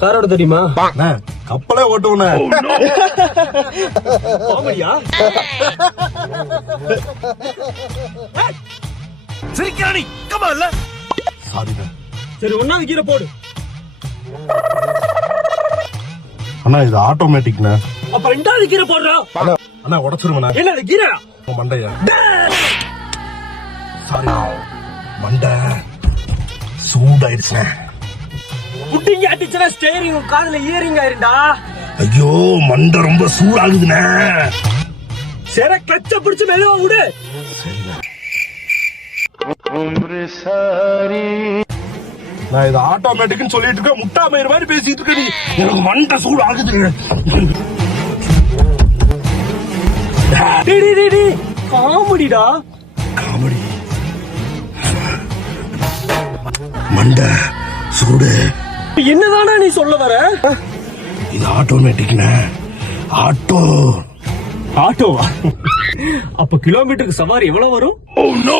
காரோட தெரியுமா? கப்பலே ஓட்டுவனே. காமெடியா? சிரிக்கிறானி கமல்ல. சாரிடா. சரி ஒன்னாவது கீரை போடு. அண்ணா இது ஆட்டோமேட்டிக்ண்ணா. அப்ப ரெண்டாவது கீரை போடுறா. அண்ணா உடைச்சிருவண்ணா. என்ன அது கீரை? மண்டையா? சாரி மண்டை சூடாயிடுச்சுண்ணே. புட்டிங்க அடிச்சுனா ஸ்டேரிங் காதுல இயரிங் ஆயிருண்டா. ஐயோ மண்டை ரொம்ப சூடாகுதுண்ணே. சரி கிளச்ச பிடிச்சு மெதுவா விடு. நான் இது ஆட்டோமேட்டிக்னு சொல்லிட்டு இருக்க, முட்டா மயிர் மாதிரி பேசிட்டு இருக்க நீ. எனக்கு மண்டை சூடு ஆகுது. காமெடிடா. காமெடி. மண்டை சூடு. என்னதானா நீ சொல்ல வர? இது ஆட்டோமேட்டிக்னா. ஆட்டோவா? அப்ப கிலோமீட்டருக்கு சவாரி எவ்வளவு வரும்? Oh no!